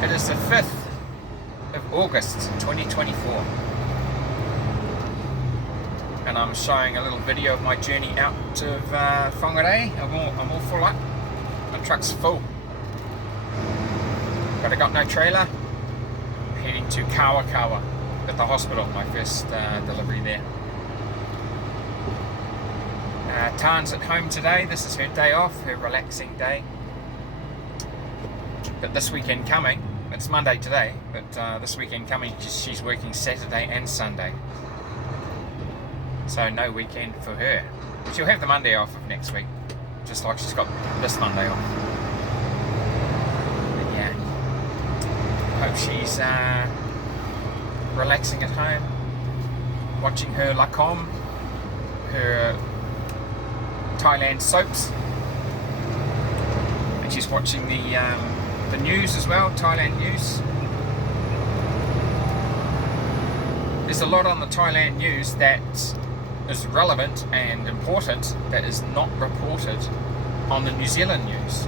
It is the 5th of August 2024, and I'm showing a little video of my journey out of Whangarei. I'm all full up. My truck's full, but I got no trailer. I'm heading to Kawakawa at the hospital, my first delivery there. Tan's at home today. This is her day off, her relaxing day. But this weekend coming, it's Monday today, but this weekend coming she's working Saturday and Sunday. So no weekend for her. She'll have the Monday off of next week, just like she's got this Monday off. But yeah, hope she's relaxing at home, watching her Lacom, her Thailand soaps, and she's watching the news as well, Thailand news. There's a lot on the Thailand news that is relevant and important that is not reported on the New Zealand news,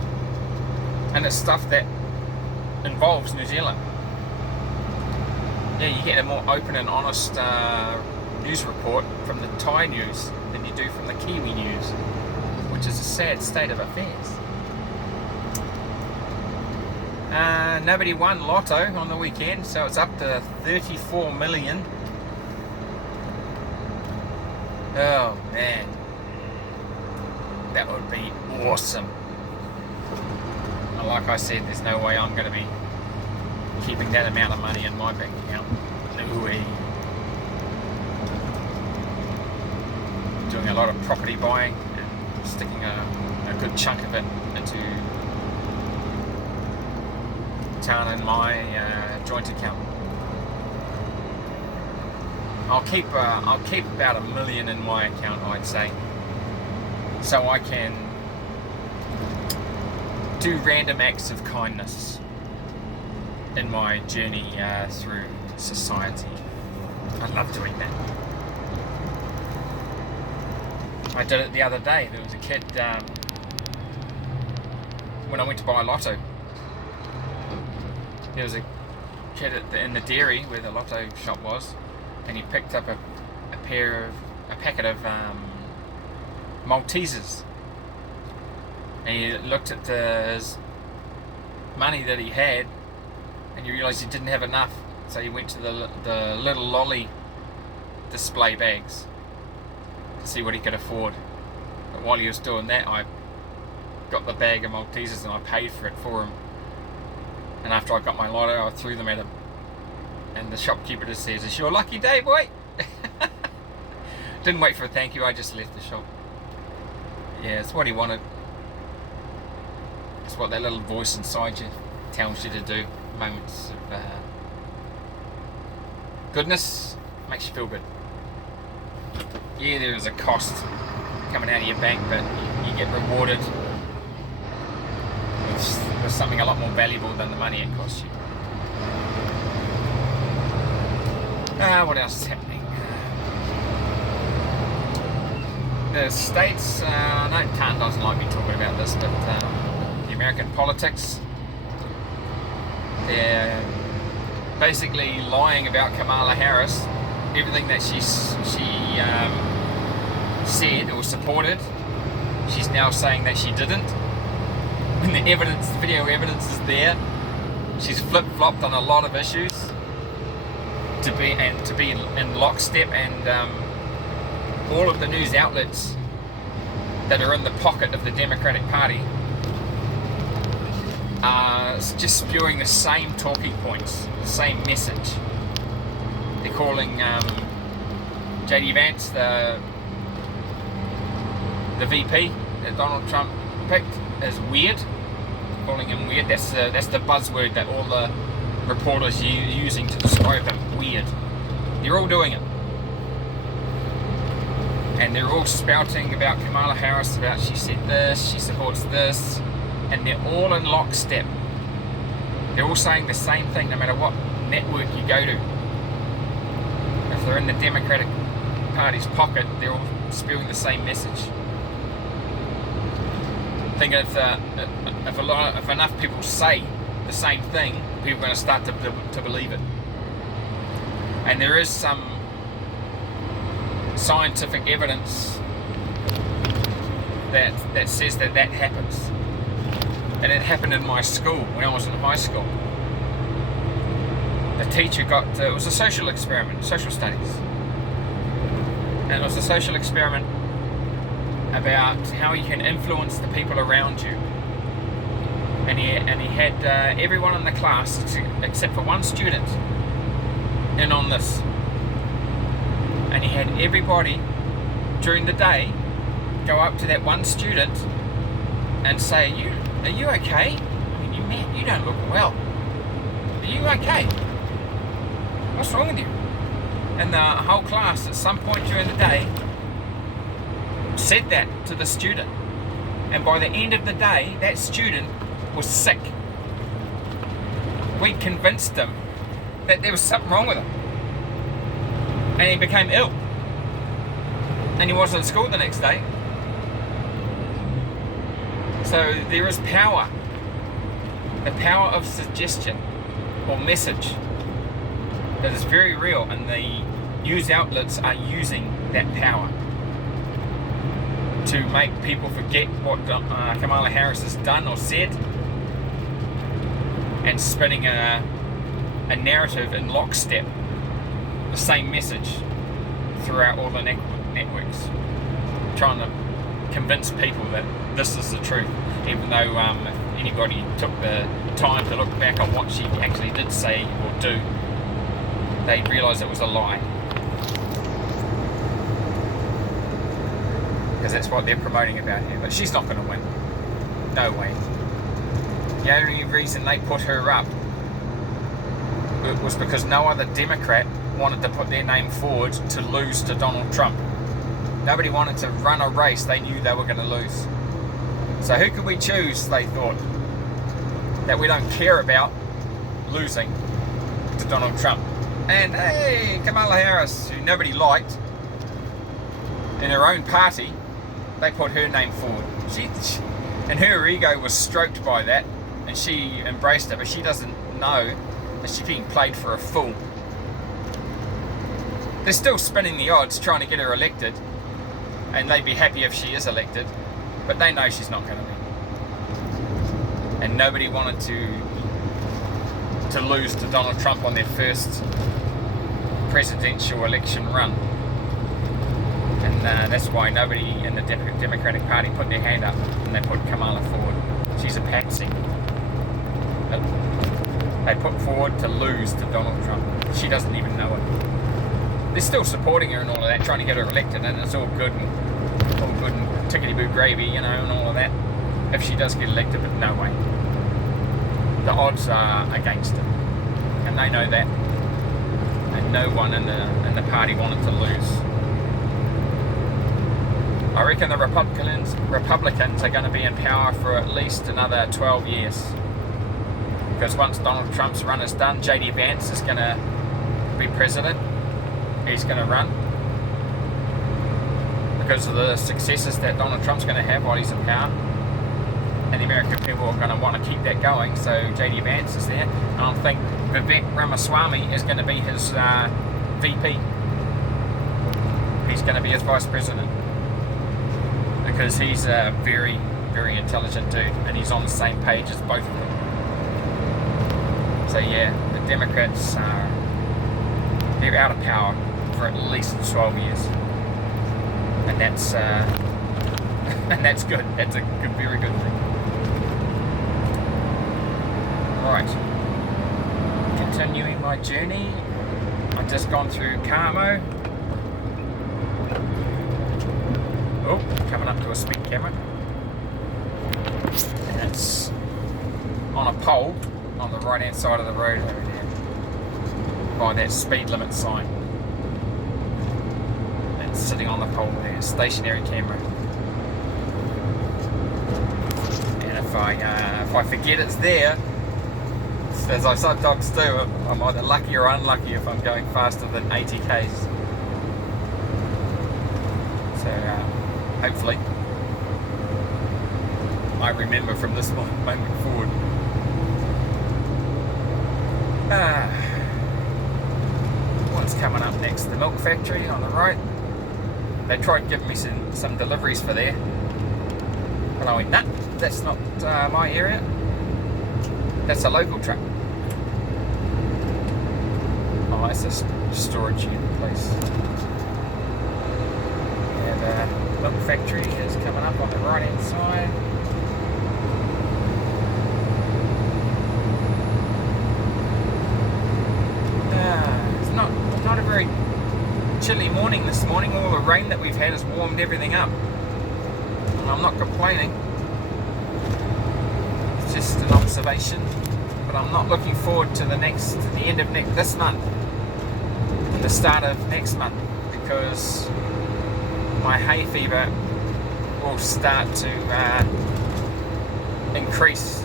and it's stuff that involves New Zealand. Yeah, you get a more open and honest news report from the Thai news than you do from the Kiwi news, which is a sad state of affairs. Nobody won Lotto on the weekend, so it's up to 34 million. Oh man, that would be awesome. And like I said, there's no way I'm going to be keeping that amount of money in my bank account. No way. Doing a lot of property buying and sticking a good chunk of it into Town and my joint account. I'll keep about $1 million in my account, I'd say, so I can do random acts of kindness in my journey through society. I love doing that. I did it the other day. There was a kid when I went to buy a Lotto. There was a kid in the dairy where the Lotto shop was, and he picked up a packet of Maltesers, and he looked at his money that he had, and he realised he didn't have enough, so he went to the little lolly display bags to see what he could afford. But while he was doing that, I got the bag of Maltesers and I paid for it for him. And after I got my Lotto, I threw them at him. And the shopkeeper just says, "It's your lucky day, boy." Didn't wait for a thank you, I just left the shop. Yeah, it's what he wanted. It's what that little voice inside you tells you to do. Moments of goodness makes you feel good. Yeah, there is a cost coming out of your bank, but you get rewarded with something a lot more valuable than the money it costs you. What else is happening? The States, I know Tan doesn't like me talking about this, but the American politics, they're basically lying about Kamala Harris. Everything that she said or supported, she's now saying that she didn't. When the video evidence is there, she's flip-flopped on a lot of issues to be in lockstep, and all of the news outlets that are in the pocket of the Democratic Party are just spewing the same talking points, the same message. They're calling JD Vance, the VP that Donald Trump picked, as weird. Calling him weird. That's the buzzword that all the reporters are using to describe him. Weird. They're all doing it, and they're all spouting about Kamala Harris, about she said this, she supports this, and they're all in lockstep. They're all saying the same thing, no matter what network you go to. If they're in the Democratic Party's pocket, they're all spewing the same message. I think if enough people say the same thing, people are going to start to believe it. And there is some scientific evidence that says that happens. And it happened in my school when I was in high school. The teacher it was a social experiment, social studies. And it was a social experiment about how you can influence the people around you. And he had everyone in the class, except for one student, in on this. And he had everybody during the day go up to that one student and say, are you okay? I mean, you don't look well. Are you okay? What's wrong with you? And the whole class at some point during the day said that to the student. And by the end of the day, that student was sick. We convinced him that there was something wrong with him. And he became ill. And he wasn't at school the next day. So there is power. The power of suggestion or message that is very real, and the news outlets are using that power to make people forget what Kamala Harris has done or said, and spinning a narrative in lockstep, the same message throughout all the networks, trying to convince people that this is the truth, even though if anybody took the time to look back on what she actually did say or do, they realised it was a lie. Because that's what they're promoting about her. But she's not going to win. No way. The only reason they put her up was because no other Democrat wanted to put their name forward to lose to Donald Trump. Nobody wanted to run a race they knew they were going to lose. So who could we choose, they thought, that we don't care about losing to Donald Trump? And hey, Kamala Harris, who nobody liked in her own party, they put her name forward. And her ego was stroked by that, and she embraced it, but she doesn't know that she's being played for a fool. They're still spinning the odds, trying to get her elected, and they'd be happy if she is elected, but they know she's not going to be. And nobody wanted to lose to Donald Trump on their first presidential election run. And that's why nobody in the Democratic Party put their hand up and they put Kamala forward. She's a patsy. They put forward to lose to Donald Trump. She doesn't even know it. They're still supporting her and all of that, trying to get her elected, and it's all good and tickety-boo gravy, you know, and all of that, if she does get elected, but no way. The odds are against her, and they know that. And no one in the party wanted to lose. I reckon the Republicans are going to be in power for at least another 12 years. Because once Donald Trump's run is done, J.D. Vance is going to be president. He's going to run. Because of the successes that Donald Trump's going to have while he's in power. And the American people are going to want to keep that going. So J.D. Vance is there. And I think Vivek Ramaswamy is going to be his VP. He's going to be his vice president. Because he's a very, very intelligent dude, and he's on the same page as both of them. So yeah, the Democrats they're out of power for at least 12 years, and that's and that's good. That's a good, very good thing. Right, continuing my journey. I've just gone through Carmo. Oh, coming up to a speed camera. And it's on a pole on the right hand side of the road over there by that speed limit sign. It's sitting on the pole there, stationary camera. And if I forget it's there, as I sometimes do, I'm either lucky or unlucky if I'm going faster than 80 k's. So hopefully I remember from this moment forward. What's coming up next? The milk factory on the right. They tried giving me some deliveries for there, but I went, nah, that's not my area. That's a local truck. Oh, that's a storage unit place. And milk factory is coming up on the right hand side. It's not a very chilly morning this morning. All the rain that we've had has warmed everything up, and I'm not complaining. It's just an observation, but I'm not looking forward to the end of this month and the start of next month, because my hay fever will start to increase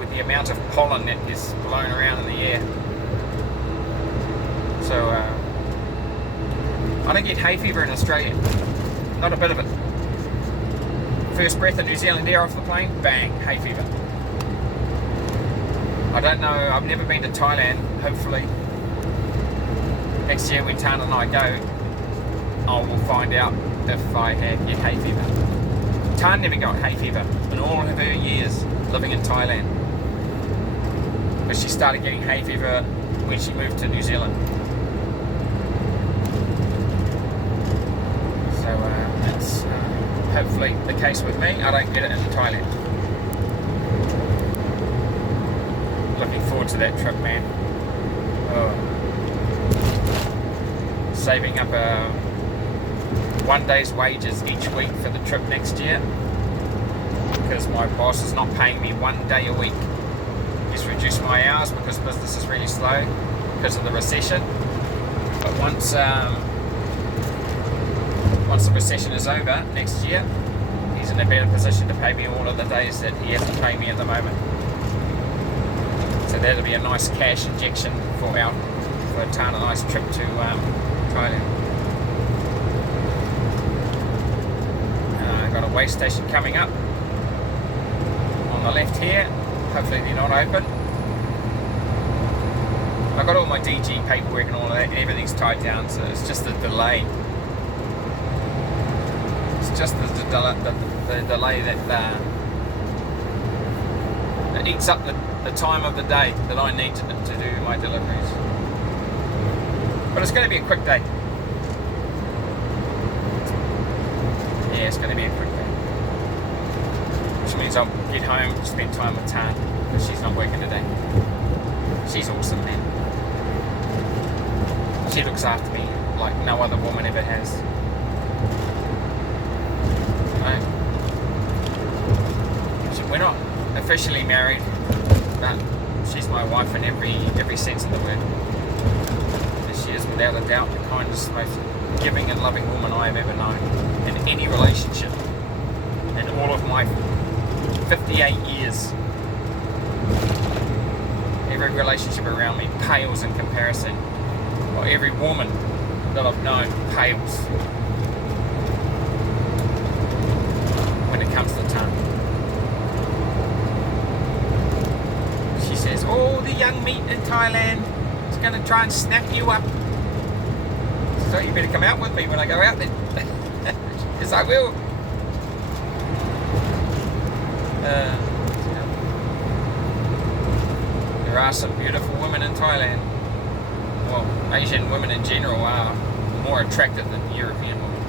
with the amount of pollen that is blown around in the air. So I don't get hay fever in Australia, not a bit of it. First breath of New Zealand air off the plane, bang, hay fever. I don't know, I've never been to Thailand. Hopefully next year when Tana and I go, I will find out if I get hay fever. Tana never got hay fever in all of her years living in Thailand, but she started getting hay fever when she moved to New Zealand. So that's hopefully the case with me. I don't get it in Thailand. Looking forward to that trip, man. Oh. Saving up 1 day's wages each week for the trip next year, because my boss is not paying me 1 day a week. He's reduced my hours because business is really slow because of the recession. But once the recession is over next year, he's in a better position to pay me all of the days that he has to pay me at the moment. So that'll be a nice cash injection for Tana and I's trip to Thailand. I've got a weigh station coming up on the left here. Hopefully they're not open. I've got all my DG paperwork and all of that, and everything's tied down, so it's just a delay. It's just the delay that eats up the time of the day that I need to do my deliveries. But it's going to be a quick day. Yeah, it's going to be a quick day. Which means I'll get home, spend time with Tan, because she's not working today. She's awesome, man. She looks after me like no other woman ever has. We're not officially married, but she's my wife in every sense of the word. She is without a doubt the kindest, most giving and loving woman I have ever known in any relationship. In all of my 58 years, every relationship around me pales in comparison. Or every woman that I've known pales when it comes to Tan. She says, oh, the young meat in Thailand is going to try and snap you up. So you better come out with me when I go out then. Yes, I will. There are some beautiful women in Thailand. Well, Asian women in general are more attractive than European women,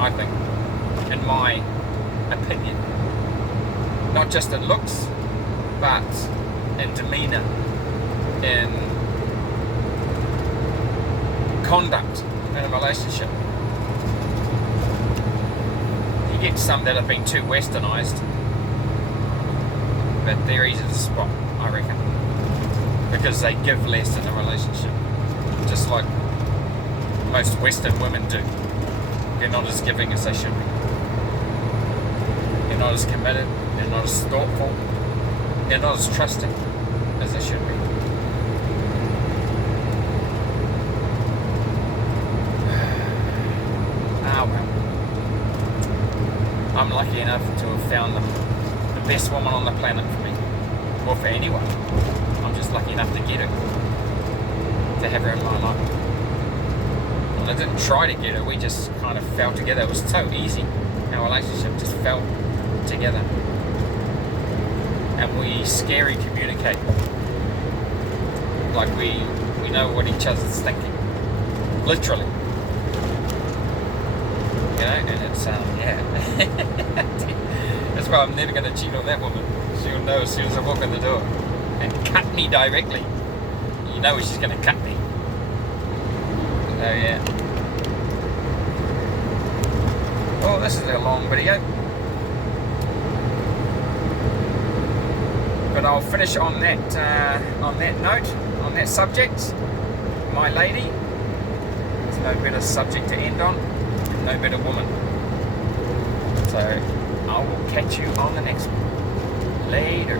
I think, in my opinion. Not just in looks, but in demeanour, in conduct in a relationship. You get some that have been too westernised, but they're easy to spot, I reckon, because they give less in a relationship, just like most Western women do. They're not as giving as they should be. They're not as committed, they're not as thoughtful, they're not as trusting as they should be. Ah well. I'm lucky enough to have found the best woman on the planet for me, or for anyone. I'm just lucky enough to get her. to have her in my life. And I didn't try to get her, we just kind of fell together. It was so easy. Our relationship just fell together. And we scary communicate. Like we know what each other's thinking. Literally. You know, and it's, yeah. That's why I'm never going to cheat on that woman. She'll know as soon as I walk in the door. And cut me directly. You know she's going to cut me. So, yeah. Oh, this is a long video. But I'll finish on that note, on that subject. My lady. There's no better subject to end on. No better woman. So I will catch you on the next one. Later.